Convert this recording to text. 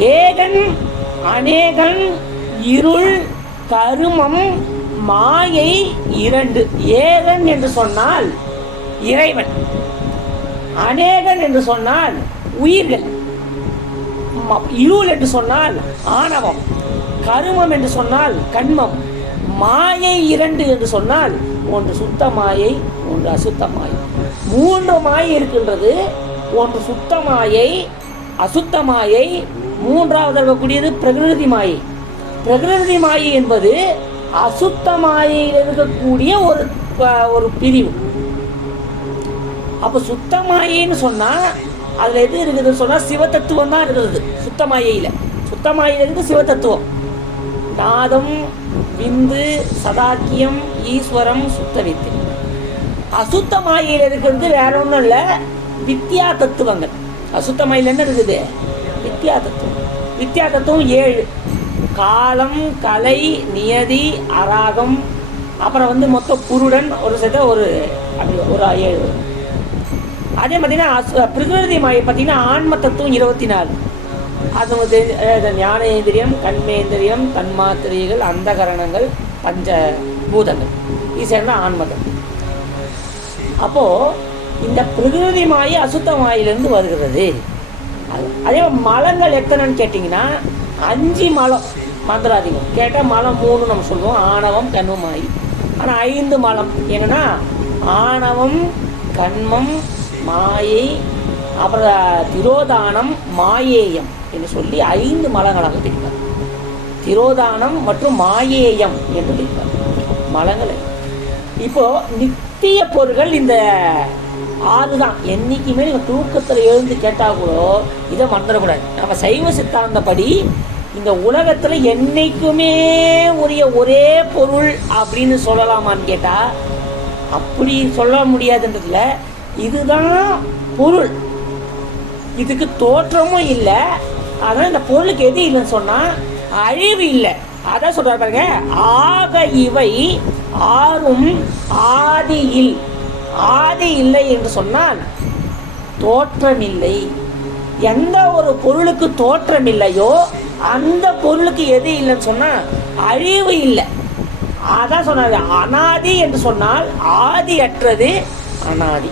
ஏகன் அநேகன் இருள் கருமம் மாயை இரண்டு. ஏகன் என்று சொன்னால் இறைவன். அநேகன் என்று சொன்னால் உயிர்கள். ம- இருள் என்று சொன்னால் ஆணவம். கருமம் என்று சொன்னால் கண்மம். மாயை இரண்டு என்று சொன்னால் ஒன்று சுத்த மாயை ஒன்று அசுத்த மாயை. மூன்று மாயை இருக்கின்றது. ஒன்று சுத்த மாயை அசுத்த மாயை மூன்றாவது இருக்கக்கூடியது பிரகிருதி மாயை. பிரகிருதி மாயை என்பது அசுத்த மாயையில் இருக்கக்கூடிய ஒரு ஒரு பிரிவு. அப்போ சுத்த மாயின்னு சொன்னால் அதில் எது இருக்குதுன்னு சொன்னால் சிவதத்துவம் தான் இருக்குது. சுத்த மாயையில். இருக்குது சிவதத்துவம். நாதம் விந்து சதாக்கியம் ஈஸ்வரம் சுத்த வித்து அசுத்த மாயையில் இருக்கிறது வேற ஒன்றும் இல்லை வித்யா தத்துவங்கள். அசுத்த மாயில் என்ன இருக்குது? வித்தியாசத்துவம் தத்துவம் ஏழு. காலம் கலை நியதி அராகம் அப்புறம் வந்து மொத்தம் குருடன் ஒரு சேர்த்த ஒரு அப்படி ஒரு ஏழு. வரும். அதே பார்த்தீங்கன்னா அசு- பிரகிருதி மாயை பார்த்தீங்கன்னா ஆன்ம தத்துவம் இருபத்தி நாலு. அது வந்து ஞானேந்திரியம் கண்மேந்திரியம் தன்மாத்திரைகள் அந்தகரணங்கள் பஞ்ச பூதங்கள். இது சேர்ந்த ஆன்மதம் அப்போது இந்த பிரகிருதி மாயை அசுத்த மாயிலிருந்து வருகிறது. அது- அதே மாதிரி மலங்கள் எத்தனைன்னு கேட்டிங்கன்னா அஞ்சு மலம் மந்திராதிகம் கேட்டால் மலம் மூணு நம்ம சொல்லுவோம். ஆணவம் கண்மம் மாயை ஆனால் ஐந்து மலம். என்னன்னா ஆணவம் கண்மம் மாயை அப்புறம் திரோதானம் மாயேயம் என்று சொல்லி ஐந்து மலங்களாக பிரிப்பார். திரோதானம் மற்றும் மாயேயம் என்று பிரிப்பார். மலங்களை. இப்போ நித்திய பொருள்கள் இந்த ஆறு தான் என்றைக்குமே நீங்கள் தூக்கத்தில் எழுந்து கேட்டால் கூட இதை மறந்துடக்கூடாது. நம்ம சைவ சித்தாந்தப்படி இந்த உலகத்தில் என்றைக்குமே உரிய ஒரே பொருள் அப்படின்னு சொல்லலாமான்னு கேட்டால் அப்படி சொல்ல முடியாதுன்றதுல இதுதான் பொருள். இதுக்கு தோற்றமும் இல்லை. அதனால் இந்த பொருளுக்கு எது இல்லைன்னு சொன்னால் அழிவு இல்லை. அதான் சொல்கிறார் பாருங்க ஆக இவை ஆறும் ஆதியில் ஆதி இல்லை என்று சொன்னால் தோற்றமில்லை. எந்த ஒரு பொருளுக்கு தோற்றம் இல்லையோ அந்த பொருளுக்கு எது இல்லைன்னு சொன்னால் அழிவு இல்லை. அதான் சொன்னார் அனாதி என்று சொன்னால் ஆதி அற்றது அனாதி.